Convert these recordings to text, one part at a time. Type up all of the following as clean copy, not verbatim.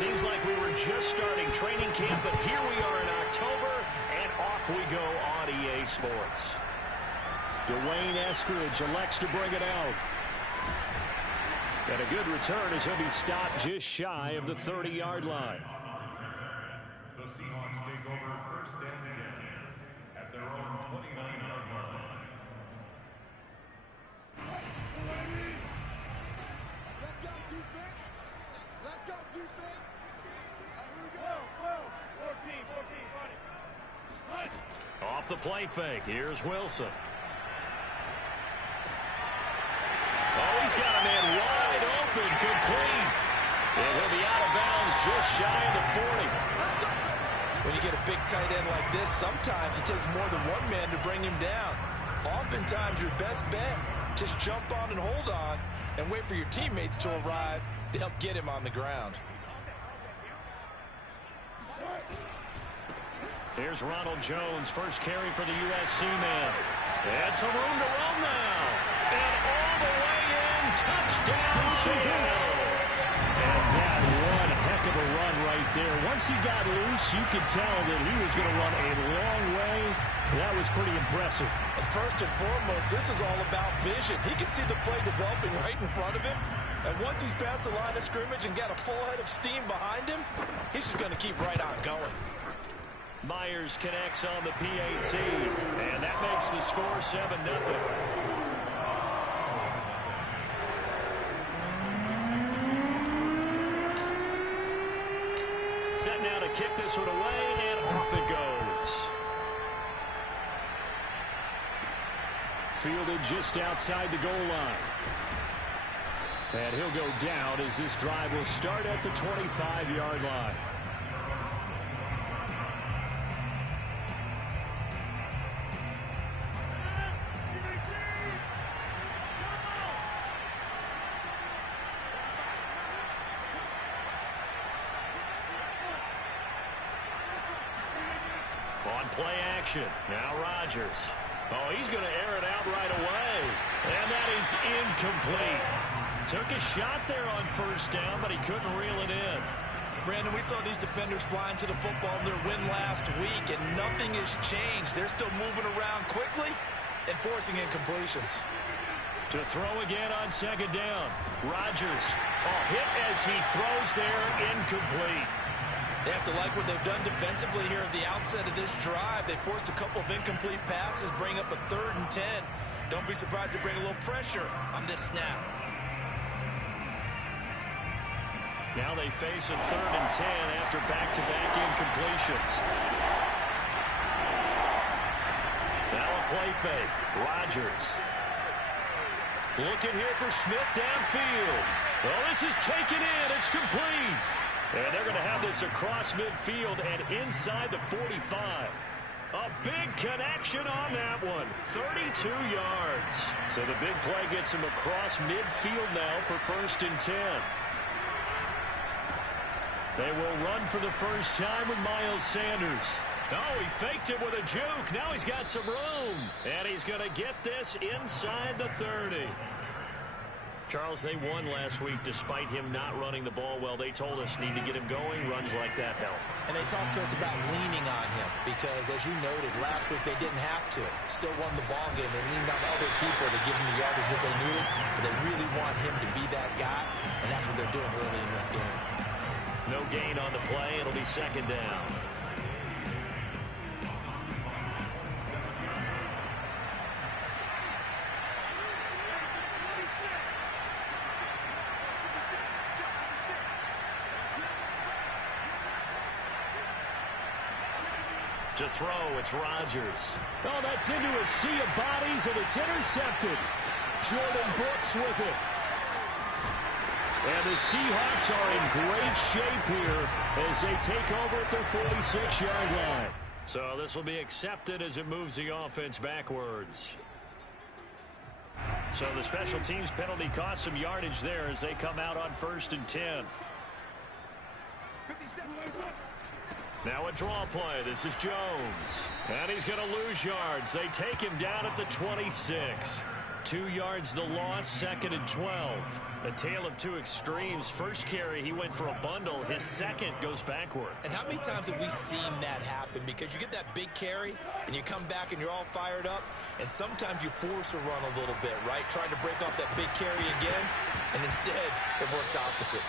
seems like we were just starting training camp, but here we are in October, and off we go on EA Sports. Dwayne Eskridge elects to bring it out. And a good return as he'll be stopped just shy of the 30-yard line. The Seahawks take over first and 10 at their own 29-yard line. Let's go, defense. Let's go, defense. Here we go. 14, run it. Off the play fake. Here's Wilson. Oh, he's got a man wide open, complete. And he'll be out of bounds just shy of the 40. When you get a big tight end like this, sometimes it takes more than one man to bring him down. Oftentimes, your best bet, just jump on and hold on and wait for your teammates to arrive to help get him on the ground. Here's Ronald Jones, first carry for the USC man. And some room to run now. And all the way in, touchdown Seattle. And that one heck of a run right there. Once he got loose, you could tell that he was going to run a long way. That was pretty impressive. And first and foremost, this is all about vision. He can see the play developing right in front of him. And once he's past the line of scrimmage and got a full head of steam behind him, he's just going to keep right on going. Myers connects on the PAT, and that makes the score 7-0. Set now to kick this one away, and off it goes. Fielded just outside the goal line. And he'll go down as this drive will start at the 25-yard line. On play action, now Rodgers. Oh, he's going to air it out right away. And that is incomplete. Took a shot there on first down, but he couldn't reel it in. Brandon, we saw these defenders fly into the football in their win last week, and nothing has changed. They're still moving around quickly and forcing incompletions. To throw again on second down. Rodgers, hit as he throws there, incomplete. They have to like what they've done defensively here at the outset of this drive. They forced a couple of incomplete passes, bring up a 3rd and 10. Don't be surprised to bring a little pressure on this snap. Now they face a 3rd and 10 after back-to-back incompletions. Now a play fake. Rodgers. Looking here for Smith downfield. Well, this is taken in. It's complete. And they're going to have this across midfield and inside the 45. A big connection on that one. 32 yards. So the big play gets him across midfield now for 1st and 10. They will run for the first time with Miles Sanders. Oh, he faked it with a juke. Now he's got some room. And he's going to get this inside the 30. Charles, they won last week despite him not running the ball well. They told us need to get him going. Runs like that help. And they talked to us about leaning on him because, as you noted, last week they didn't have to. Still won the ball game. They leaned on other people to give him the yardage that they needed, but they really want him to be that guy, and that's what they're doing early in this game. No gain on the play. It'll be 2nd down. To throw, it's Rodgers. Oh, that's into a sea of bodies, and it's intercepted. Jordan Brooks with it. And the Seahawks are in great shape here as they take over at their 46-yard line. So this will be accepted as it moves the offense backwards. So the special teams penalty cost some yardage there as they come out on 1st and 10. Now a draw play. This is Jones. And he's going to lose yards. They take him down at the 26. 2 yards the loss, 2nd and 12. A tale of two extremes. First carry, he went for a bundle. His second goes backward. And how many times have we seen that happen? Because you get that big carry, and you come back and you're all fired up, and sometimes you force a run a little bit, right? Trying to break off that big carry again, and instead it works opposite.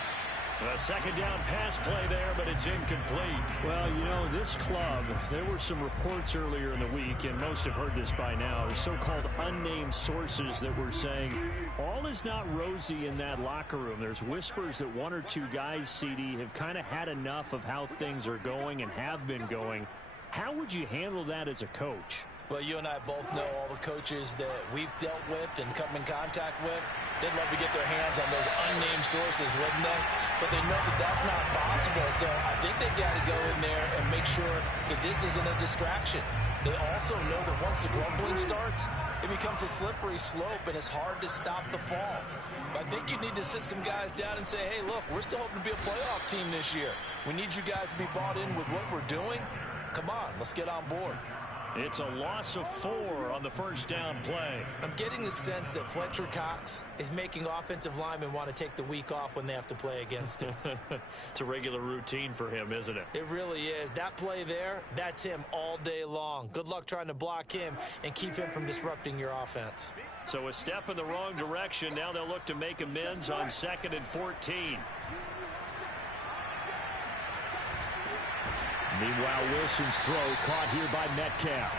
A second down pass play there, but it's incomplete. Well, you know, this club, there were some reports earlier in the week, and most have heard this by now, so-called unnamed sources that were saying all is not rosy in that locker room. There's whispers that one or two guys, CD, have kind of had enough of how things are going and have been going. How would you handle that as a coach? Well, you and I both know all the coaches that we've dealt with and come in contact with. They'd love to get their hands on those unnamed sources, wouldn't they? But they know that that's not possible. So I think they've got to go in there and make sure that this isn't a distraction. They also know that once the grumbling starts, it becomes a slippery slope, and it's hard to stop the fall. But I think you need to sit some guys down and say, hey, look, we're still hoping to be a playoff team this year. We need you guys to be bought in with what we're doing. Come on, let's get on board. It's a loss of 4 on the first down play. I'm getting the sense that Fletcher Cox is making offensive linemen want to take the week off when they have to play against him. It's a regular routine for him, isn't it? It really is. That play there, that's him all day long. Good luck trying to block him and keep him from disrupting your offense. So a step in the wrong direction. Now they'll look to make amends on 2nd and 14. Meanwhile, Wilson's throw caught here by Metcalf.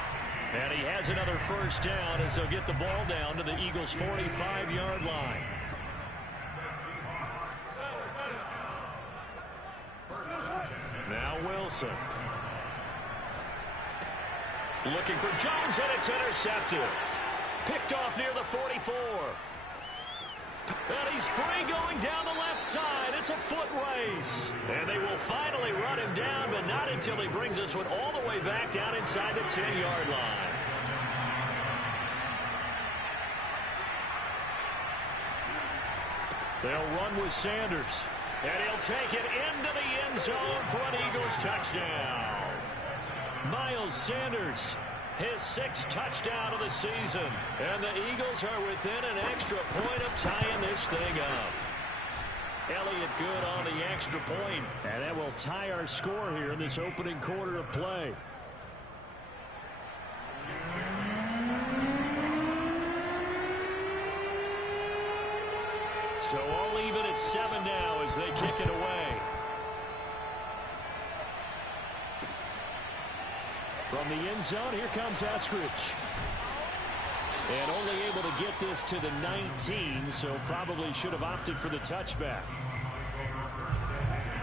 And he has another first down as they'll get the ball down to the Eagles' 45-yard line. Now Wilson. Looking for Jones, and it's intercepted. Picked off near the 44. And he's free going down the left side. It's a foot race. And they will finally run him down, but not until he brings us one all the way back down inside the 10-yard line. They'll run with Sanders. And he'll take it into the end zone for an Eagles touchdown. Miles Sanders, his 6th touchdown of the season. And the Eagles are within an extra point of tying this thing up. Elliott good on the extra point. And that will tie our score here in this opening quarter of play. So all even at 7 now as they kick it away. From the end zone, here comes Eskridge. And only able to get this to the 19, so probably should have opted for the touchback.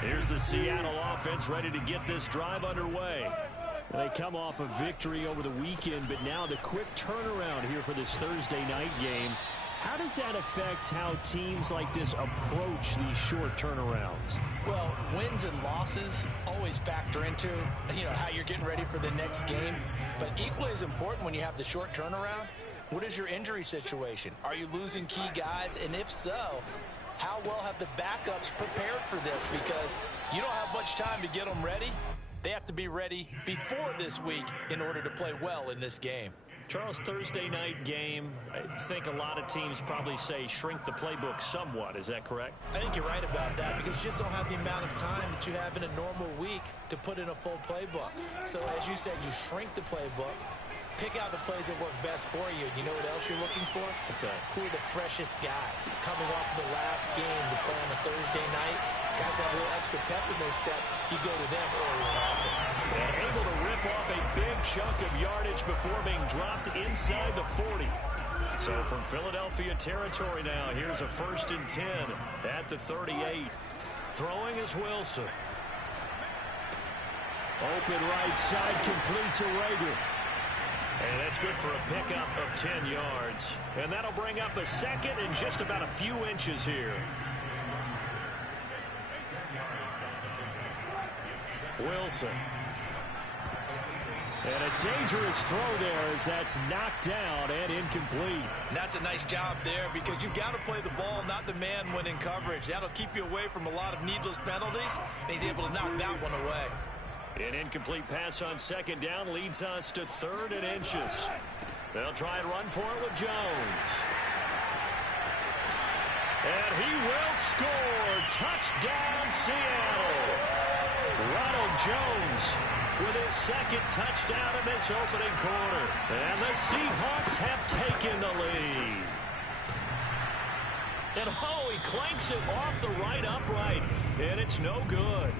Here's the Seattle offense ready to get this drive underway. They come off a victory over the weekend, but now the quick turnaround here for this Thursday night game. How does that affect how teams like this approach these short turnarounds? Well, wins and losses always factor into, how you're getting ready for the next game. But equally as important when you have the short turnaround, what is your injury situation? Are you losing key guys? And if so, how well have the backups prepared for this? Because you don't have much time to get them ready. They have to be ready before this week in order to play well in this game. Charles, Thursday night game, I think a lot of teams probably say shrink the playbook somewhat. Is that correct? I think you're right about that because you just don't have the amount of time that you have in a normal week to put in a full playbook. So as you said, you shrink the playbook, pick out the plays that work best for you. You know what else you're looking for? What's that? Who are the freshest guys coming off the last game to play on a Thursday night? Guys have a little extra pep in their step. You go to them early and often. And able to rip off a big chunk of yardage before being dropped inside the 40. So from Philadelphia territory now, here's a 1st and 10 at the 38. Throwing is Wilson. Open right side, complete to Rager. And that's good for a pickup of 10 yards. And that'll bring up a second and just about a few inches here. Wilson. And a dangerous throw there as that's knocked down and incomplete. And that's a nice job there because you've got to play the ball, not the man when in coverage. That'll keep you away from a lot of needless penalties, and he's able to knock that one away. An incomplete pass on 2nd down leads us to 3rd and inches. They'll try and run for it with Jones. And he will score. Touchdown, Seattle. Ronald Jones with his second touchdown in this opening quarter. And the Seahawks have taken the lead. And oh, he clanks it off the right upright. And it's no good.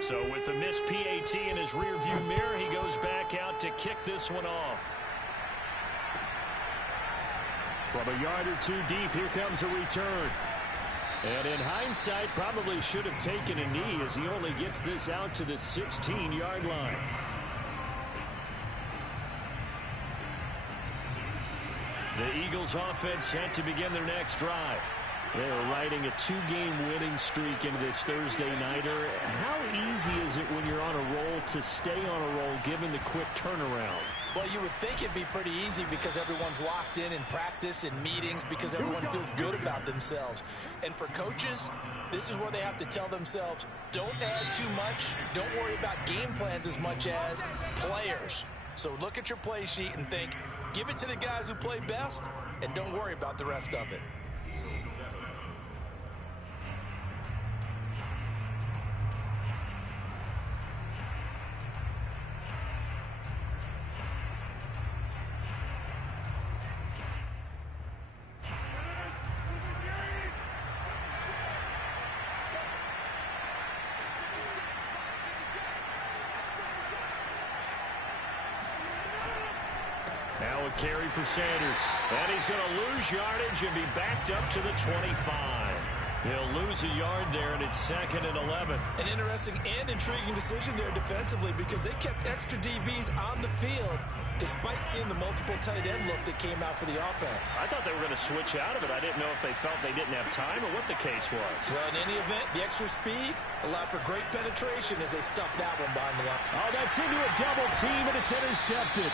So with the missed PAT in his rearview mirror, he goes back out to kick this one off. From a yard or two deep, here comes a return. And in hindsight, probably should have taken a knee as he only gets this out to the 16-yard line. The Eagles offense set to begin their next drive. They're riding a 2-game winning streak into this Thursday nighter. How easy is it when you're on a roll to stay on a roll given the quick turnaround? Well, you would think it'd be pretty easy because everyone's locked in practice and meetings because everyone feels good about themselves. And for coaches, this is where they have to tell themselves, don't add too much. Don't worry about game plans as much as players. So look at your play sheet and think, give it to the guys who play best, and don't worry about the rest of it. Now a carry for Sanders. And he's going to lose yardage and be backed up to the 25. He'll lose a yard there, and it's 2nd and 11. An interesting and intriguing decision there defensively because they kept extra DBs on the field despite seeing the multiple tight end look that came out for the offense. I thought they were going to switch out of it. I didn't know if they felt they didn't have time or what the case was. Well, in any event, the extra speed allowed for great penetration as they stuffed that one behind the line. Oh, that's into a double team, and it's intercepted.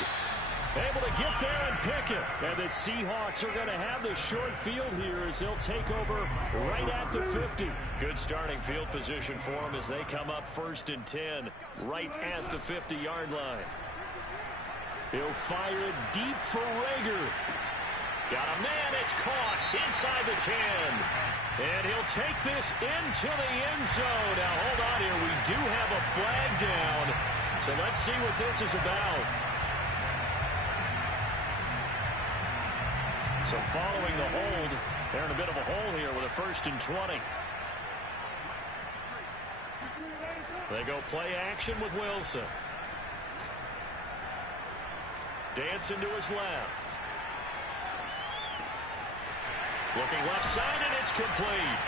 Able to get there and pick it. And the Seahawks are going to have the short field here as they'll take over right at the 50. Good starting field position for them as they come up 1st and 10 right at the 50-yard line. He'll fire it deep for Rager. Got a man. It's caught inside the 10. And he'll take this into the end zone. Now, hold on here. We do have a flag down. So let's see what this is about. So following the hold, they're in a bit of a hole here with a 1st and 20. They go play action with Wilson. Dancing to his left. Looking left side, and it's complete.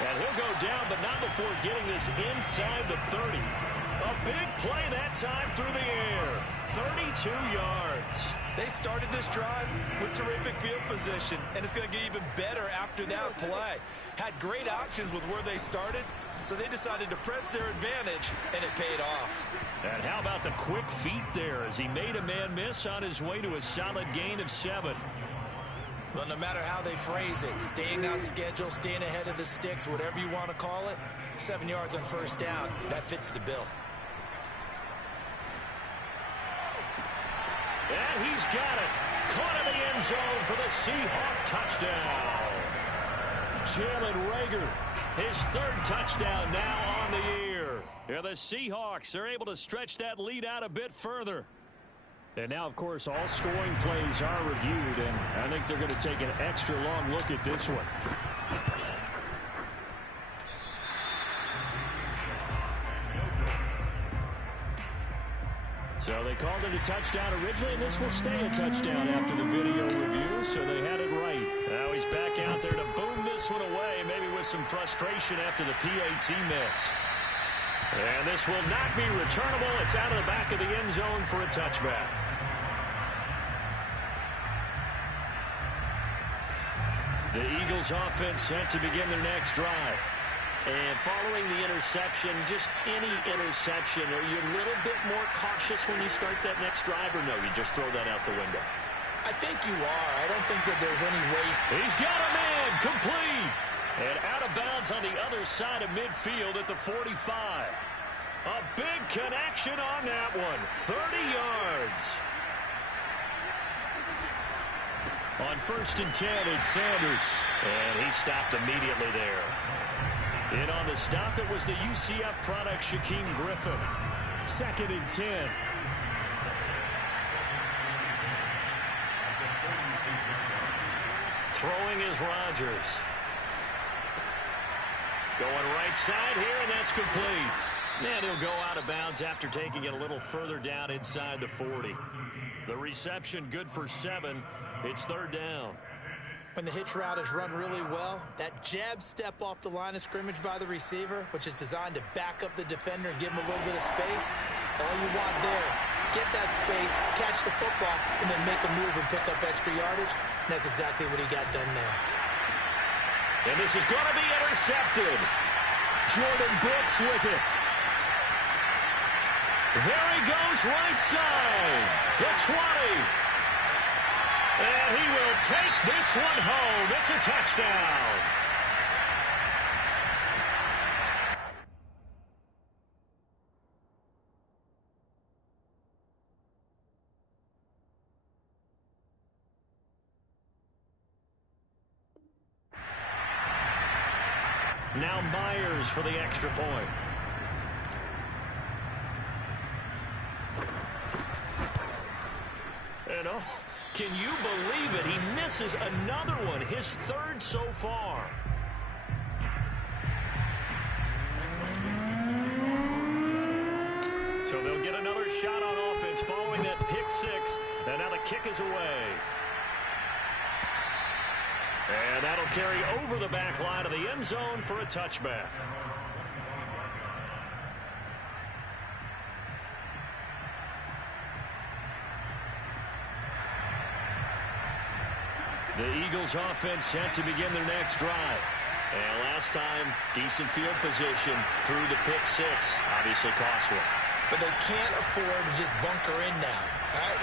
And he'll go down, but not before getting this inside the 30. A big play that time through the air. 32 yards. They started this drive with terrific field position, and it's going to get even better after that play. Had great options with where they started, so they decided to press their advantage, and it paid off. And how about the quick feet there as he made a man miss on his way to a solid gain of 7. Well, no matter how they phrase it, staying on schedule, staying ahead of the sticks, whatever you want to call it, 7 yards on 1st down, that fits the bill. And he's got it. Caught in the end zone for the Seahawk touchdown. Jalen Rager, his 3rd touchdown now on the year. Yeah, the Seahawks are able to stretch that lead out a bit further. And now, of course, all scoring plays are reviewed, and I think they're going to take an extra long look at this one. So they called it a touchdown originally, and this will stay a touchdown after the video review, so they had it right. Now he's back out there to boom this one away, maybe with some frustration after the PAT miss. And this will not be returnable. It's out of the back of the end zone for a touchback. The Eagles offense set to begin their next drive. And following the interception, just any interception, are you a little bit more cautious when you start that next drive, or no, you just throw that out the window? I think you are. I don't think that there's any way. He's got a man, complete. And out of bounds on the other side of midfield at the 45. A big connection on that one. 30 yards. On 1st and 10, it's Sanders. And he stopped immediately there. In on the stop, it was the UCF product, Shaquem Griffin. 2nd and 10. Throwing is Rodgers. Going right side here, and that's complete. And he'll go out of bounds after taking it a little further down inside the 40. The reception good for 7. It's 3rd down. When the hitch route is run really well, that jab step off the line of scrimmage by the receiver, which is designed to back up the defender and give him a little bit of space, all you want there, get that space, catch the football, and then make a move and pick up extra yardage. And that's exactly what he got done there. And this is going to be intercepted. Jordan Brooks with it. There he goes, right side. The 20. And he will take this one home. It's a touchdown. Now Myers for the extra point. And oh, can you believe it? He misses another one, his 3rd so far. So they'll get another shot on offense following that pick 6, and now the kick is away. And that'll carry over the back line of the end zone for a touchback. The Eagles offense set to begin their next drive. And last time, decent field position through the pick 6. Obviously costly. But they can't afford to just bunker in now. All right?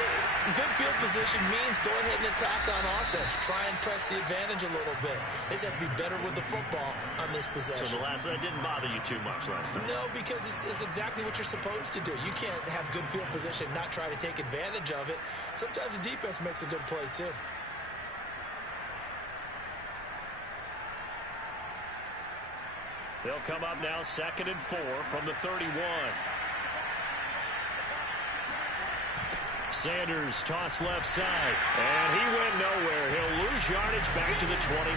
Good field position means go ahead and attack on offense. Try and press the advantage a little bit. They just have to be better with the football on this possession. So that didn't bother you too much last time? No, because it's exactly what you're supposed to do. You can't have good field position and not try to take advantage of it. Sometimes the defense makes a good play, too. They'll come up now 2nd and 4 from the 31. Sanders toss left side, and he went nowhere. He'll lose yardage back to the 29.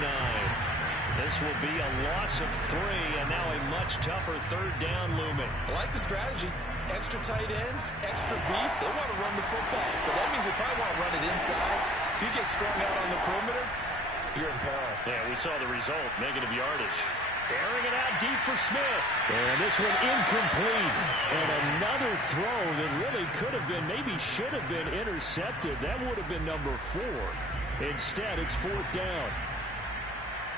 This will be a loss of 3, and now a much tougher 3rd down looming. I like the strategy. Extra tight ends, extra beef. They want to run the football, but that means they probably want to run it inside. If you get strung out on the perimeter, you're in peril. Yeah, we saw the result, negative yardage. Airing it out deep for Smith. And this one incomplete. And another throw that really could have been, maybe should have been intercepted. That would have been number 4. Instead, it's 4th down.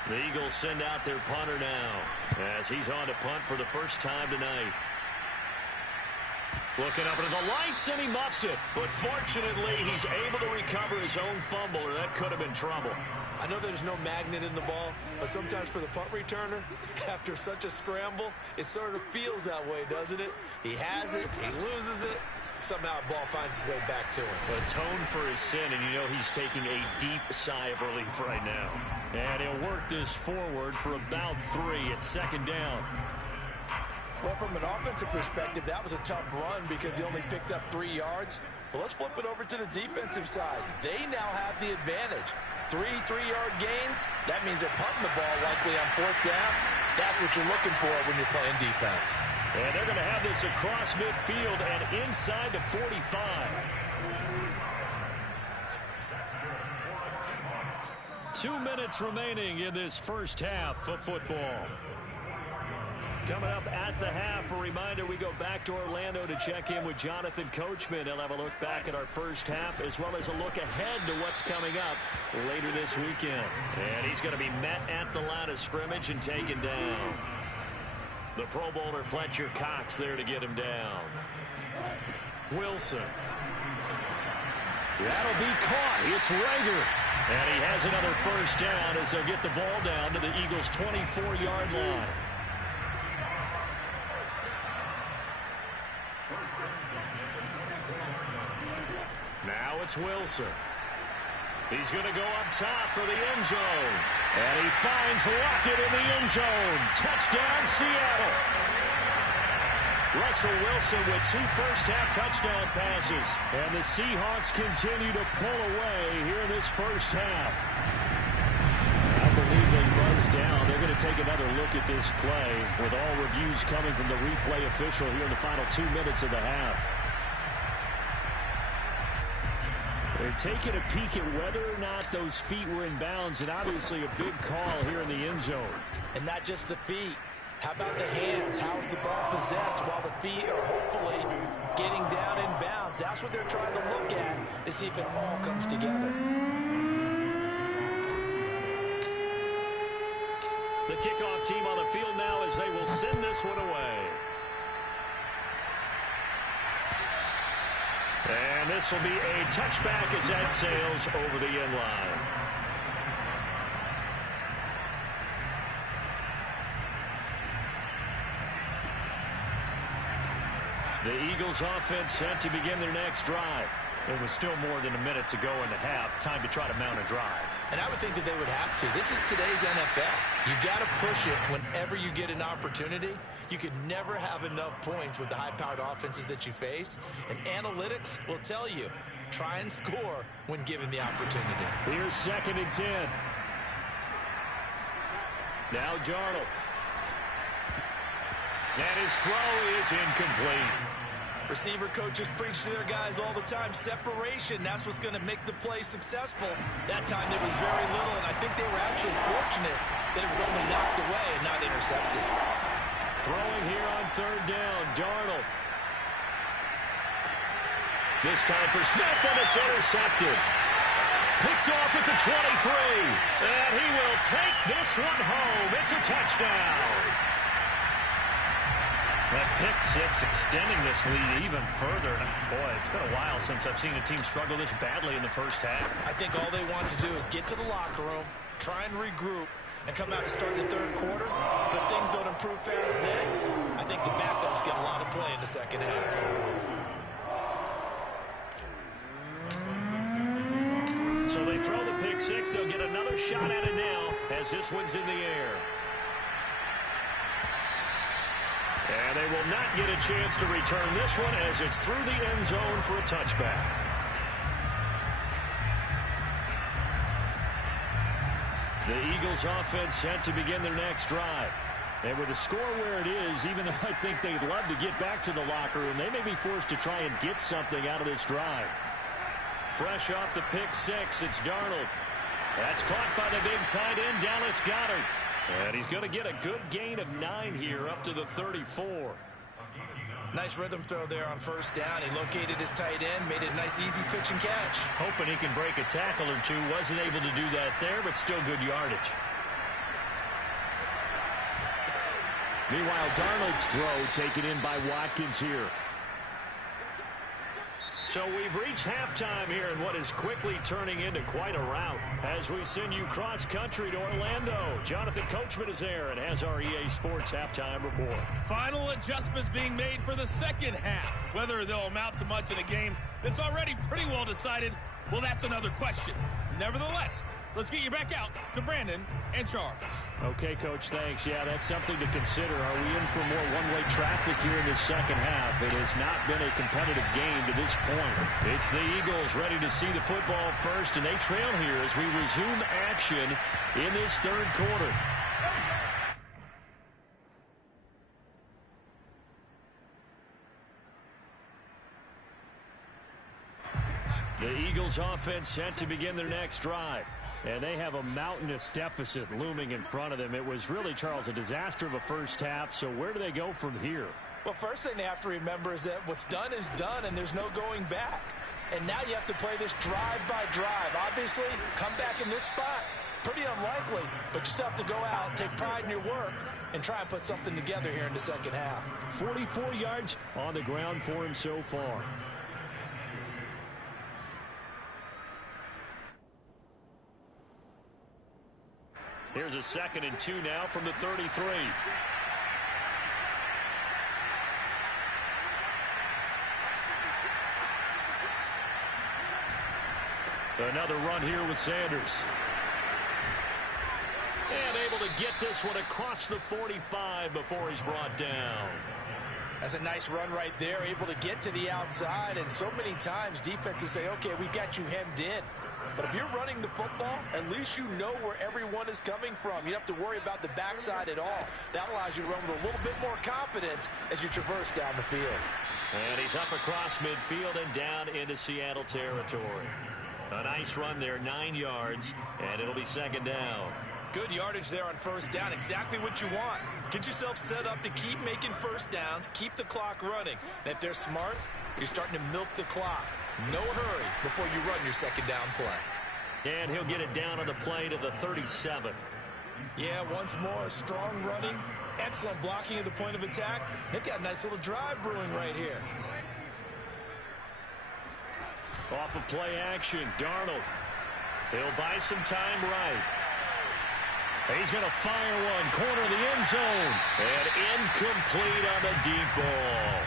The Eagles send out their punter now as he's on to punt for the first time tonight. Looking up into the lights, and he muffs it. But fortunately, he's able to recover his own fumble, or that could have been trouble. I know there's no magnet in the ball, but sometimes for the punt returner, after such a scramble, it sort of feels that way, doesn't it? He has it, he loses it, somehow the ball finds its way back to him. Atone for his sin, and you know he's taking a deep sigh of relief right now. And he'll work this forward for about 3 at 2nd down. Well, from an offensive perspective, that was a tough run because he only picked up 3 yards. But let's flip it over to the defensive side. They now have the advantage. 3 3-yard gains, that means they're punting the ball likely on 4th down. That's what you're looking for when you're playing defense. And they're going to have this across midfield and inside the 45. Two minutes remaining in this first half of football. Coming up at the half, a reminder, we go back to Orlando to check in with Jonathan Coachman. He'll have a look back at our first half as well as a look ahead to what's coming up later this weekend. And he's going to be met at the line of scrimmage and taken down. The Pro Bowler Fletcher Cox there to get him down. Wilson. That'll be caught. It's Rager. And he has another first down as they'll get the ball down to the Eagles' 24-yard line. Now it's Wilson. He's going to go up top for the end zone. And he finds Lockett in the end zone. Touchdown, Seattle. Russell Wilson with 2 first-half touchdown passes. And the Seahawks continue to pull away here in this first half. I believe they buzz down. They're going to take another look at this play with all reviews coming from the replay official here in the final 2 minutes of the half. They're taking a peek at whether or not those feet were in bounds, and obviously a big call here in the end zone. And not just the feet. How about the hands? How's the ball possessed while the feet are hopefully getting down in bounds? That's what they're trying to look at to see if it all comes together. The kickoff team on the field now as they will send this one away. And this will be a touchback as that sails over the end line. The Eagles offense set to begin their next drive. It was still more than a minute to go in the half. Time to try to mount a drive. And I would think that they would have to. This is today's NFL. You got to push it whenever you get an opportunity. You could never have enough points with the high-powered offenses that you face. And analytics will tell you, try and score when given the opportunity. Here's 2nd and 10. Now Darnold. And his throw is incomplete. Receiver coaches preach to their guys all the time. Separation, that's what's going to make the play successful. That time there was very little, and I think they were actually fortunate that it was only knocked away and not intercepted. Throwing here on 3rd down, Darnold. This time for Smith, and it's intercepted. Picked off at the 23. And he will take this one home. It's a touchdown. That pick six extending this lead even further. Boy, it's been a while since I've seen a team struggle this badly in the first half. I think all they want to do is get to the locker room, try and regroup, and come out and start the 3rd quarter. But if things don't improve fast then, I think the backups get a lot of play in the 2nd half. So they throw the pick six. They'll get another shot at it now as this one's in the air. And they will not get a chance to return this one as it's through the end zone for a touchback. The Eagles offense set to begin their next drive. And with the score where it is, even though I think they'd love to get back to the locker room, they may be forced to try and get something out of this drive. Fresh off the pick six, it's Darnold. That's caught by the big tight end, Dallas Goedert. And he's going to get a good gain of 9 here up to the 34. Nice rhythm throw there on 1st down. He located his tight end, made it a nice easy pitch and catch. Hoping he can break a tackle or two. Wasn't able to do that there, but still good yardage. Meanwhile, Darnold's throw taken in by Watkins here. So we've reached halftime here in what is quickly turning into quite a rout as we send you cross-country to Orlando. Jonathan Coachman is there and has our EA Sports halftime report. Final adjustments being made for the 2nd half. Whether they'll amount to much in a game that's already pretty well decided, well, that's another question. Nevertheless, let's get you back out to Brandon and Charles. Okay, Coach, thanks. Yeah, that's something to consider. Are we in for more one-way traffic here in the 2nd half? It has not been a competitive game to this point. It's the Eagles ready to see the football first, and they trail here as we resume action in this 3rd quarter. The Eagles offense set to begin their next drive. And they have a mountainous deficit looming in front of them. It was really, Charles, a disaster of a first half. So where do they go from here? Well, first thing they have to remember is that what's done is done, and there's no going back. And now you have to play this drive by drive. Obviously, come back in this spot, pretty unlikely. But you still have to go out, take pride in your work, and try and put something together here in the 2nd half. 44 yards on the ground for him so far. Here's a 2nd and 2 now from the 33. Another run here with Sanders. And able to get this one across the 45 before he's brought down. That's a nice run right there, able to get to the outside. And so many times defenses say, okay, we got you hemmed in. But if you're running the football, at least you know where everyone is coming from. You don't have to worry about the backside at all. That allows you to run with a little bit more confidence as you traverse down the field. And he's up across midfield and down into Seattle territory. A nice run there, 9 yards, and it'll be 2nd down. Good yardage there on 1st down. Exactly what you want. Get yourself set up to keep making 1st downs, keep the clock running. And if they're smart, you're starting to milk the clock. No hurry before you run your 2nd down play. And he'll get it down on the play to the 37. Yeah, once more, strong running, excellent blocking at the point of attack. They've got a nice little drive brewing right here. Off of play action, Darnold. He'll buy some time right. He's going to fire one, corner of the end zone. And incomplete on the deep ball.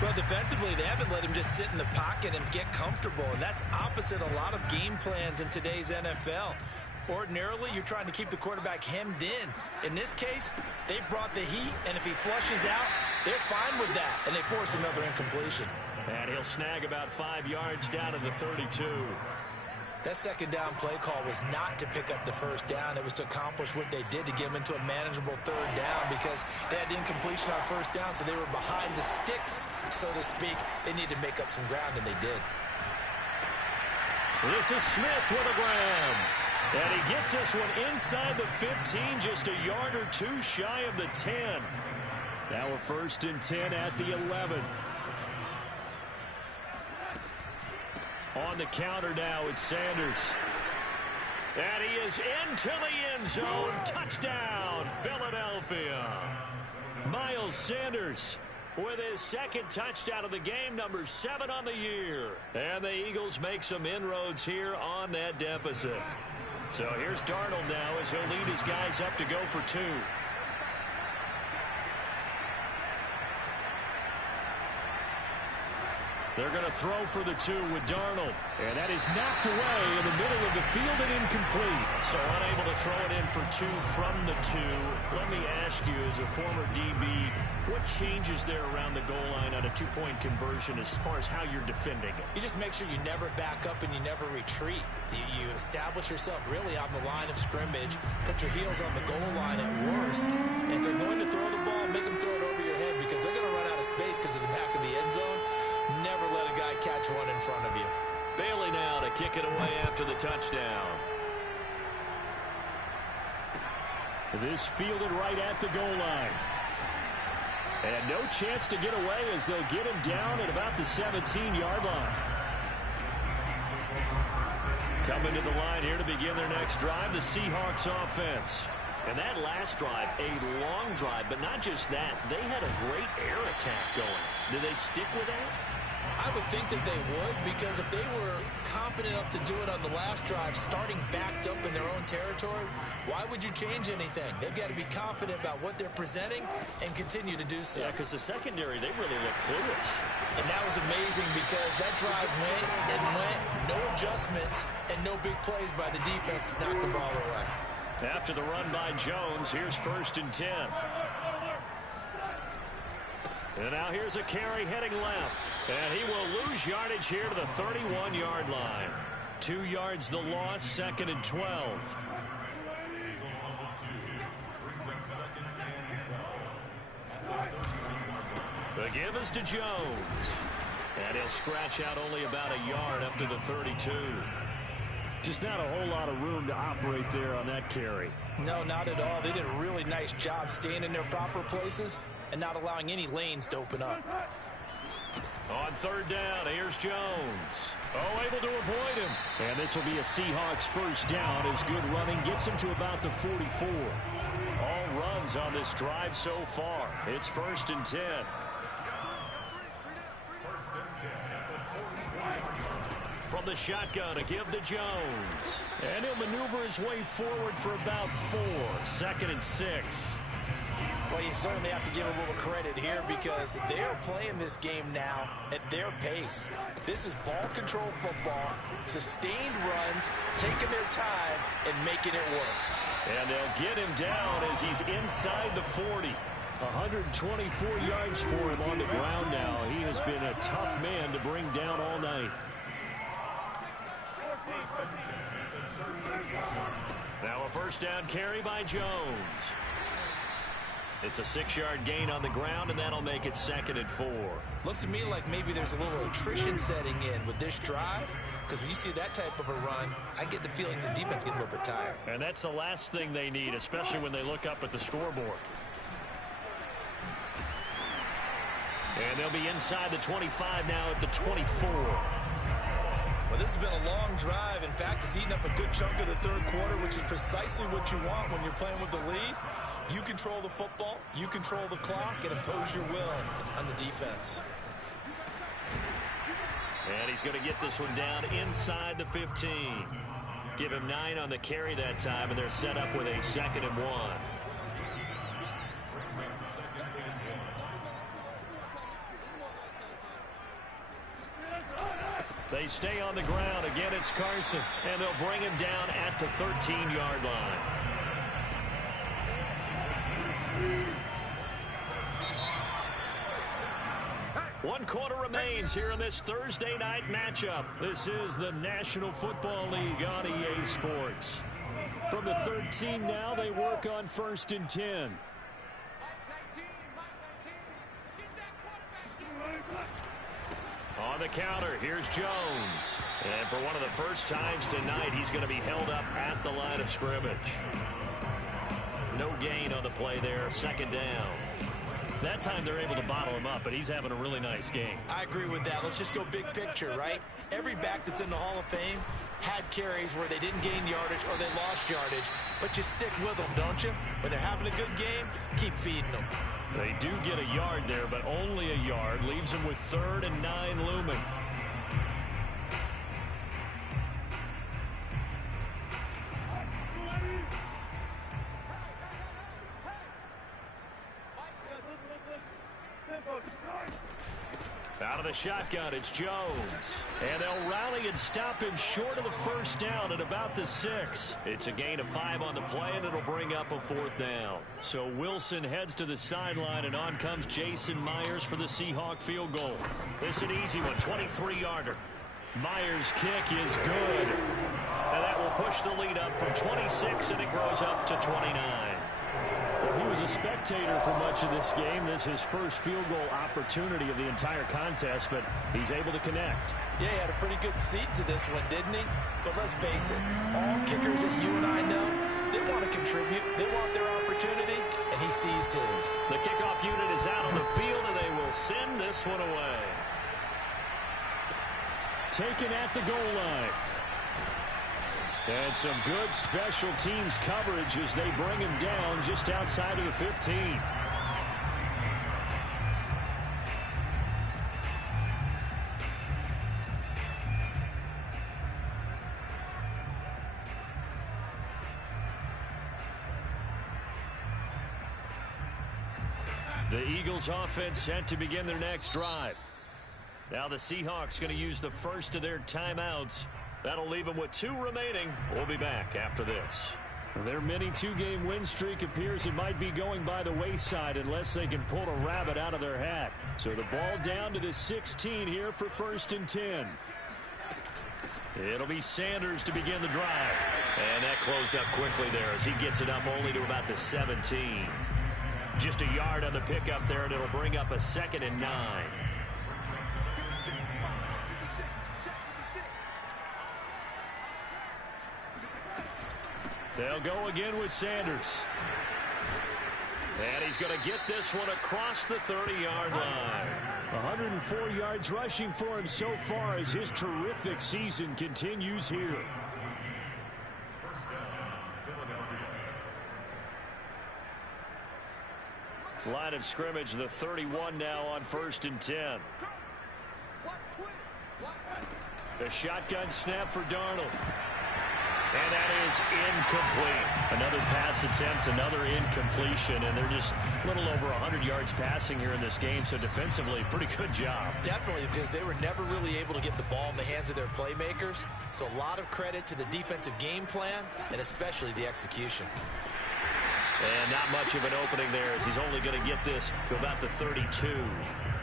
Well, defensively, they haven't let him just sit in the pocket and get comfortable, and that's opposite a lot of game plans in today's NFL. Ordinarily, you're trying to keep the quarterback hemmed in. In this case, they've brought the heat, and if he flushes out, they're fine with that, and they force another incompletion. And he'll snag about 5 yards down to the 32. That 2nd down play call was not to pick up the 1st down. It was to accomplish what they did to get them into a manageable 3rd down because they had incompletion on 1st down, so they were behind the sticks, so to speak. They needed to make up some ground, and they did. This is Smith with a grab. And he gets this one inside the 15, just a yard or two shy of the 10. Now a 1st and 10 at the 11. On the counter now, it's Sanders. And he is into the end zone. Touchdown, Philadelphia. Miles Sanders with his 2nd touchdown of the game, number 7 on the year. And the Eagles make some inroads here on that deficit. So here's Darnold now as he'll lead his guys up to go for 2. They're going to throw for the 2 with Darnold. And that is knocked away in the middle of the field and incomplete. So unable to throw it in for 2 from the 2. Let me ask you, as a former DB, what changes there around the goal line on a 2-point conversion as far as how you're defending it? You just make sure you never back up and you never retreat. You establish yourself really on the line of scrimmage, put your heels on the goal line at worst. And if they're going to throw the ball, make them throw it over your head because they're going to run out of space because of the back of the end zone. Never let a guy catch one in front of you. Bailey now to kick it away after the touchdown. This fielded right at the goal line. And no chance to get away as they'll get him down at about the 17-yard line. Coming to the line here to begin their next drive, the Seahawks offense. And that last drive, a long drive, but not just that. They had a great air attack going. Do they stick with that? I would think that they would, because if they were confident enough to do it on the last drive, starting backed up in their own territory, why would you change anything? They've got to be confident about what they're presenting and continue to do so. Yeah, because the secondary, they really look clueless. And that was amazing because that drive went and went, no adjustments, and no big plays by the defense to knock the ball away. After the run by Jones, here's 1st and 10. And now here's a carry heading left. And he will lose yardage here to the 31-yard line. 2 yards the loss, 2nd and 12. The give is to Jones. And he'll scratch out only about a yard up to the 32. Just not a whole lot of room to operate there on that carry. No, not at all. They did a really nice job staying in their proper places and not allowing any lanes to open up. On 3rd down, here's Jones. Oh, able to avoid him. And this will be a Seahawks 1st down as good running gets him to about the 44. All runs on this drive so far. It's 1st and 10. From the shotgun to give to Jones. And he'll maneuver his way forward for about 4. 2nd and 6. Well, you certainly have to give a little credit here because they're playing this game now at their pace. This is ball control football, sustained runs, taking their time, and making it work. And they'll get him down as he's inside the 40. 124 yards for him on the ground now. He has been a tough man to bring down all night. Now a first down carry by Jones. It's a 6-yard gain on the ground, and that'll make it 2nd and 4. Looks to me like maybe there's a little attrition setting in with this drive, because when you see that type of a run, I get the feeling the defense getting a little bit tired. And that's the last thing they need, especially when they look up at the scoreboard. And they'll be inside the 25 now at the 24. Well, this has been a long drive. In fact, it's eaten up a good chunk of the 3rd quarter, which is precisely what you want when you're playing with the lead. You control the football, you control the clock, and impose your will on the defense. And he's going to get this one down inside the 15. Give him 9 on the carry that time, and they're set up with a 2nd and 1. They stay on the ground. Again, it's Carson, and they'll bring him down at the 13-yard line. One quarter remains here in this Thursday night matchup. This is the National Football League on EA Sports. From the 13 now, they work on 1st and 10. On the counter, here's Jones. And for one of the first times tonight, he's going to be held up at the line of scrimmage. No gain on the play there, 2nd down. That time they're able to bottle him up, but he's having a really nice game. I agree with that. Let's just go big picture, right? Every back that's in the Hall of Fame had carries where they didn't gain yardage or they lost yardage, but you stick with them, don't you? When they're having a good game, keep feeding them. They do get a yard there, but only a yard. Leaves them with 3rd and 9 looming. Out of the shotgun, it's Jones. And they'll rally and stop him short of the 1st down at about the 6. It's a gain of 5 on the play, and it'll bring up a 4th down. So Wilson heads to the sideline, and on comes Jason Myers for the Seahawk field goal. This is an easy one, 23-yarder. Myers' kick is good. And that will push the lead up from 26, and it grows up to 29. Well, he was a spectator for much of this game. This is his first field goal opportunity of the entire contest, but he's able to connect. Yeah, he had a pretty good seat to this one, didn't he? But let's face it, all kickers that you and I know, they want to contribute. They want their opportunity, and he seized his. The kickoff unit is out on the field, and they will send this one away. Taken at the goal line. And some good special teams coverage as they bring him down just outside of the 15. The Eagles offense set to begin their next drive. Now the Seahawks going to use the first of their timeouts. That'll leave them with 2 remaining. We'll be back after this. Their mini 2-game win streak appears it might be going by the wayside unless they can pull a rabbit out of their hat. So the ball down to the 16 here for 1st and 10. It'll be Sanders to begin the drive. And that closed up quickly there as he gets it up only to about the 17. Just a yard on the pickup there, and it'll bring up a 2nd and 9. They'll go again with Sanders. And he's going to get this one across the 30-yard line. 104 yards rushing for him so far as his terrific season continues here. Line of scrimmage, the 31 now on 1st and 10. The shotgun snap for Darnold. And that is incomplete. Another pass attempt, another incompletion, and they're just a little over 100 yards passing here in this game, so defensively, pretty good job. Definitely, because they were never really able to get the ball in the hands of their playmakers, so a lot of credit to the defensive game plan, and especially the execution. And not much of an opening there, as he's only going to get this to about the 32.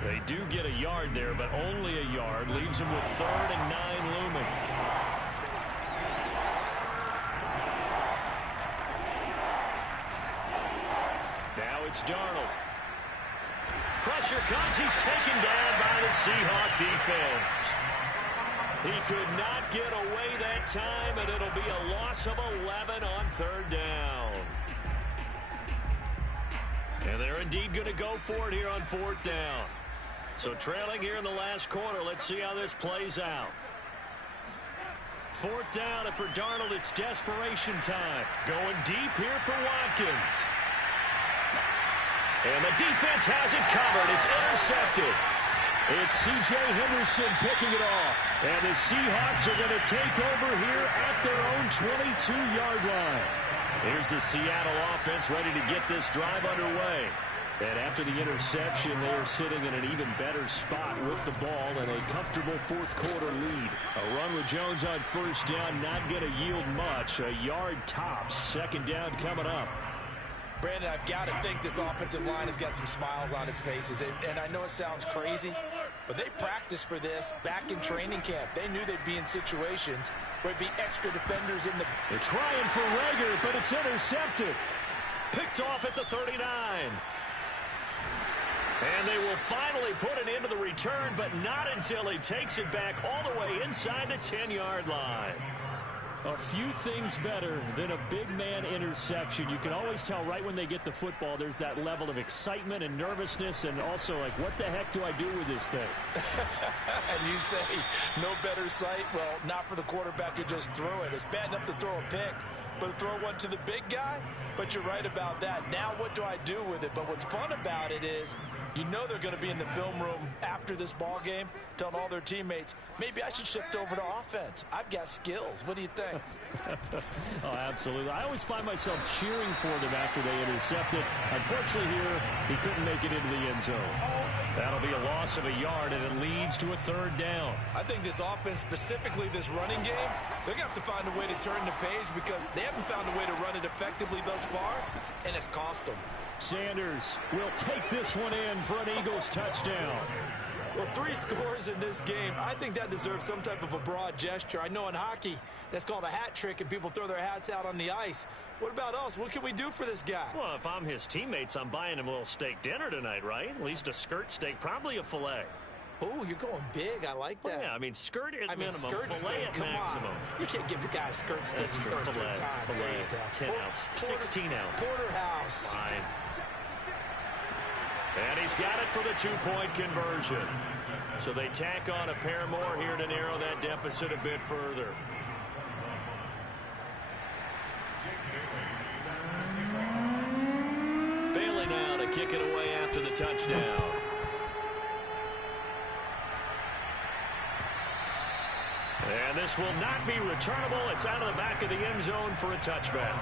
They do get a yard there, but only a yard. Leaves him with 3rd and 9 looming. Now it's Darnold. Pressure comes. He's taken down by the Seahawk defense. He could not get away that time, and it'll be a loss of 11 on 3rd down. And they're indeed going to go for it here on 4th down. So trailing here in the last quarter. Let's see how this plays out. 4th down, and for Darnold, it's desperation time. Going deep here for Watkins. And the defense has it covered. It's intercepted. It's C.J. Henderson picking it off. And the Seahawks are going to take over here at their own 22-yard line. Here's the Seattle offense ready to get this drive underway. And after the interception, they are sitting in an even better spot with the ball and a comfortable 4th quarter lead. A run with Jones on 1st down, not going to yield much. A yard tops. 2nd down coming up. Brandon, I've got to think this offensive line has got some smiles on its faces. And I know it sounds crazy, but they practiced for this back in training camp. They knew they'd be in situations where it'd be extra defenders in the... They're trying for Rager, but it's intercepted. Picked off at the 39. And they will finally put it into the return, but not until he takes it back all the way inside the 10-yard line. A few things better than a big man interception. You can always tell right when they get the football, there's that level of excitement and nervousness, and also like, what the heck do I do with this thing? And you say, no better sight? Well, not for the quarterback who just threw it. It's bad enough to throw a pick, but to throw one to the big guy? But you're right about that. Now what do I do with it? But what's fun about it is you know they're going to be in the film room after this ball game telling all their teammates, maybe I should shift over to offense. I've got skills. What do you think? Oh, absolutely. I always find myself cheering for them after they intercept it. Unfortunately here, he couldn't make it into the end zone. That'll be a loss of a yard, and it leads to a 3rd down. I think this offense, specifically this running game, they're going to have to find a way to turn the page because they haven't found a way to run it effectively thus far, and it's cost them. Sanders will take this one in for an Eagles touchdown. Well, 3 scores in this game. I think that deserves some type of a broad gesture. I know in hockey, that's called a hat trick, and people throw their hats out on the ice. What about us? What can we do for this guy? Well, if I'm his teammates, I'm buying him a little steak dinner tonight, right? At least a skirt steak, probably a filet. Oh, you're going big. I like that. Well, yeah, I mean, skirt at minimum, skirt filet steak, at come maximum. On. You can't give the guy a skirt steak That's true. first Filet, time. filet, 10 ounce, 16 ounce. Porterhouse. Fine. And he's got it for the 2-point conversion. So they tack on a pair more here to narrow that deficit a bit further. Bailey now to kick it away after the touchdown. And this will not be returnable. It's out of the back of the end zone for a touchback.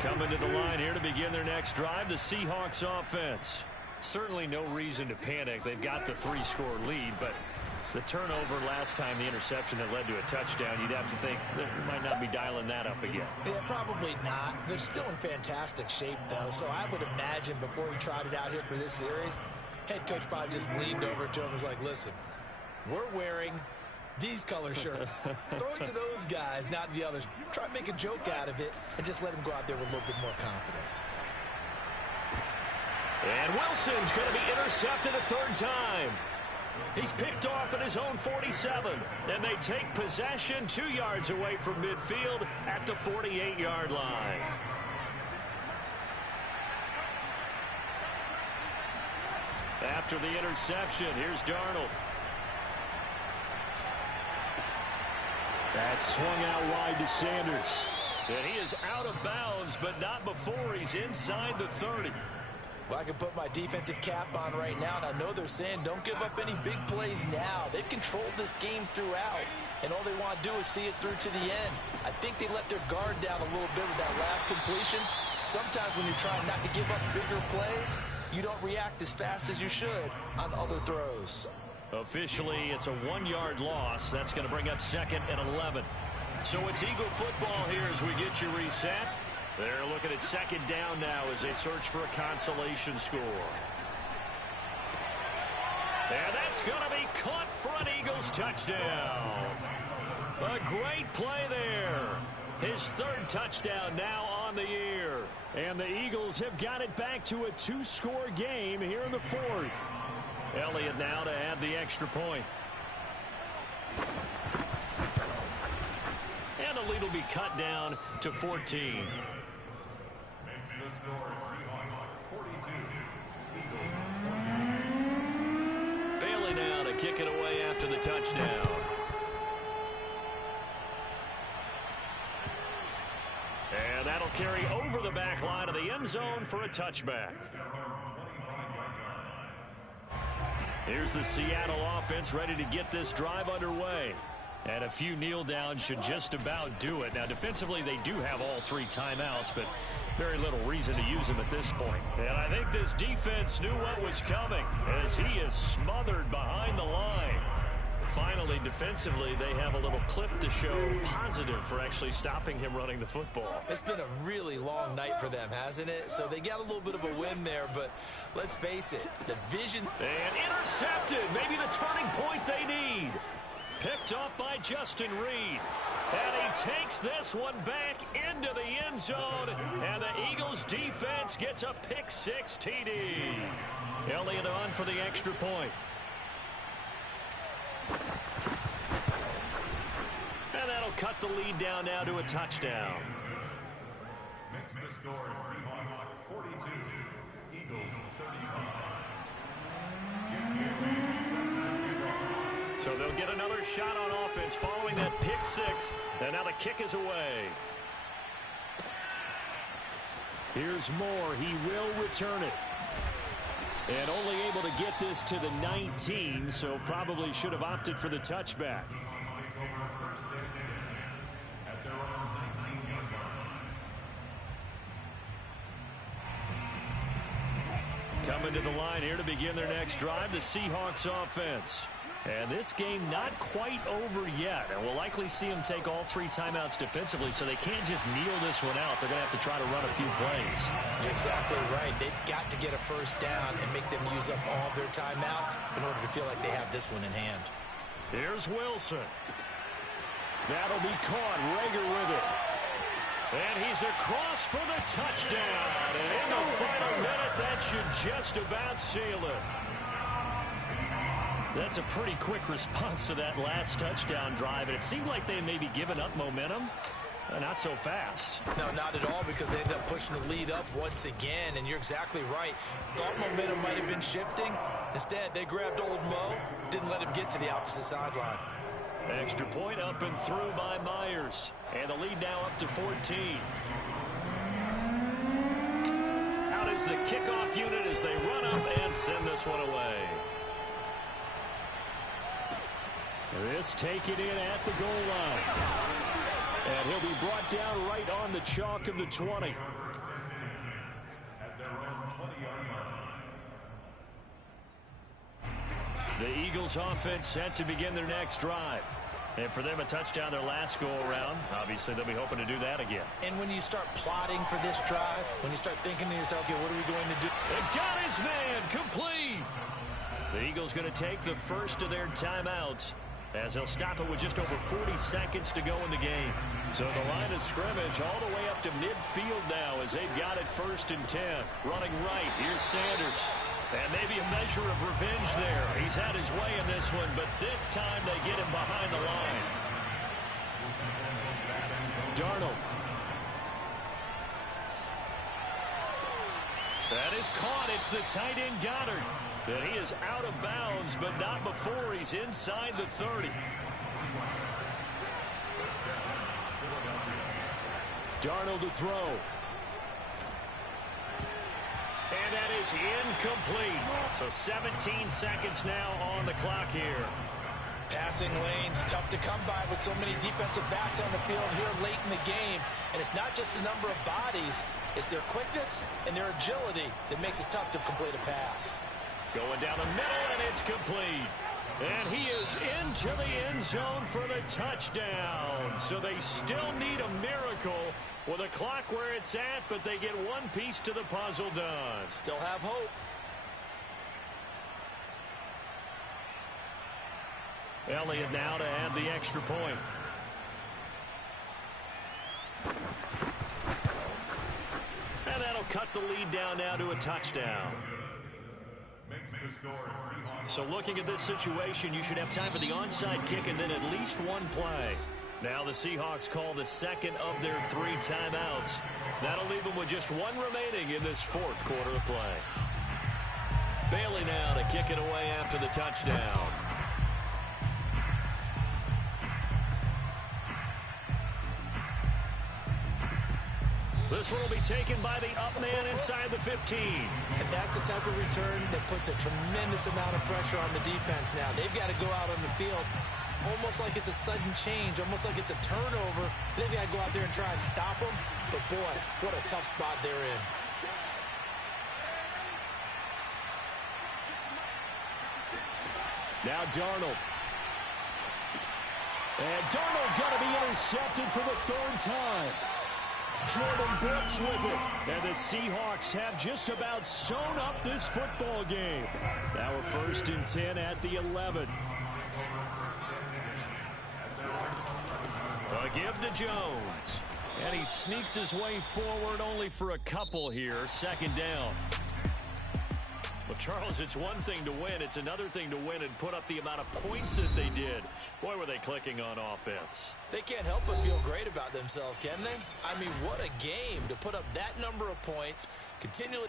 Coming to the line here to begin their next drive, the Seahawks offense. Certainly no reason to panic. They've got the 3-score lead, but the turnover last time, the interception that led to a touchdown, you'd have to think they might not be dialing that up again. Yeah, probably not. They're still in fantastic shape, though, so I would imagine before he tried it out here for this series, head coach probably just leaned over to him and was like, listen, we're wearing these color shirts. Throw it to those guys, not the others. Try to make a joke out of it and just let him go out there with a little bit more confidence. And Wilson's going to be intercepted a 3rd time. He's picked off at his own 47. And they take possession 2 yards away from midfield at the 48-yard line. After the interception, here's Darnold. That swung out wide to Sanders. And he is out of bounds, but not before he's inside the 30. Well, I can put my defensive cap on right now, and I know they're saying don't give up any big plays now. They've controlled this game throughout, and all they want to do is see it through to the end. I think they let their guard down a little bit with that last completion. Sometimes when you're trying not to give up bigger plays, you don't react as fast as you should on other throws. Officially, it's a 1-yard loss. That's going to bring up 2nd and 11. So it's Eagle football here as we get you reset. They're looking at 2nd down now as they search for a consolation score. And that's going to be caught for an Eagles touchdown. A great play there. His 3rd touchdown now on the year. And the Eagles have got it back to a 2-score game here in the 4th. Elliott now to add the extra point. And the lead will be cut down to 14. Makes the score Seahawks 42, Eagles 20. Bailey now to kick it away after the touchdown. And that'll carry over the back line of the end zone for a touchback. Here's the Seattle offense ready to get this drive underway. And a few kneel downs should just about do it. Now, defensively, they do have all 3 timeouts, but very little reason to use them at this point. And I think this defense knew what was coming as he is smothered behind the line. Finally, defensively, they have a little clip to show positive for actually stopping him running the football. It's been a really long night for them, hasn't it? So they got a little bit of a win there, but let's face it, the vision... And intercepted, maybe the turning point they need. Picked up by Justin Reed. And he takes this one back into the end zone. And the Eagles defense gets a pick-6 TD. Elliott on for the extra point. And that'll cut the lead down now to a touchdown. Makes the score Seahawks 42, Eagles 35. So they'll get another shot on offense following that pick-6. And now the kick is away. Here's Moore. He will return it. And only able to get this to the 19, so probably should have opted for the touchback. Coming to the line here to begin their next drive, the Seahawks offense. And this game not quite over yet. And we'll likely see them take all 3 timeouts defensively, so they can't just kneel this one out. They're going to have to try to run a few plays. You're exactly right. They've got to get a first down and make them use up all of their timeouts in order to feel like they have this one in hand. Here's Wilson. That'll be caught. Rager with it. And he's across for the touchdown. And in the final minute, that should just about seal it. That's a pretty quick response to that last touchdown drive. And it seemed like they may be giving up momentum. Not so fast. No, not at all, because they ended up pushing the lead up once again. And you're exactly right. Thought momentum might have been shifting. Instead, they grabbed old Mo, didn't let him get to the opposite sideline. Extra point up and through by Myers. And the lead now up to 14. Out is the kickoff unit as they run up and send this one away. This taken in at the goal line. And he'll be brought down right on the chalk of the 20. At their own 20-yard line. The Eagles offense set to begin their next drive. And for them, a touchdown their last go-around. Obviously, they'll be hoping to do that again. And when you start plotting for this drive, when you start thinking to yourself, okay, what are we going to do? They got his man complete. The Eagles going to take the first of their timeouts, as they'll stop it with just over 40 seconds to go in the game. So the line of scrimmage all the way up to midfield now as they've got it 1st and 10. Running right, here's Sanders. And maybe a measure of revenge there. He's had his way in this one, but this time they get him behind the line. Darnold. That is caught. It's the tight end Goddard. And he is out of bounds, but not before he's inside the 30. Darnold to throw. And that is incomplete. So 17 seconds now on the clock here. Passing lanes, tough to come by with so many defensive backs on the field here late in the game. And it's not just the number of bodies, it's their quickness and their agility that makes it tough to complete a pass. Going down the middle, and it's complete. And he is into the end zone for the touchdown. So they still need a miracle with a clock where it's at, but they get one piece to the puzzle done. Still have hope. Elliott now to add the extra point. And that'll cut the lead down now to a touchdown. So looking at this situation, you should have time for the onside kick and then at least one play. Now the Seahawks call the second of their 3 timeouts. That'll leave them with just one remaining in this fourth quarter of play. Bailey now to kick it away after the touchdown. This one will be taken by the up man inside the 15. And that's the type of return that puts a tremendous amount of pressure on the defense now. They've got to go out on the field almost like it's a sudden change, almost like it's a turnover. They've got to go out there and try and stop them. But, boy, what a tough spot they're in. Now Darnold. And Darnold going to be intercepted for the 3rd time. Jordan Brooks with it. And the Seahawks have just about sewn up this football game. Now a 1st and 10 at the 11. A give to Jones. And he sneaks his way forward only for a couple here. 2nd down. Well, Charles, it's one thing to win. It's another thing to win and put up the amount of points that they did. Boy, were they clicking on offense. They can't help but feel great about themselves, can they? I mean, what a game to put up that number of points, continually.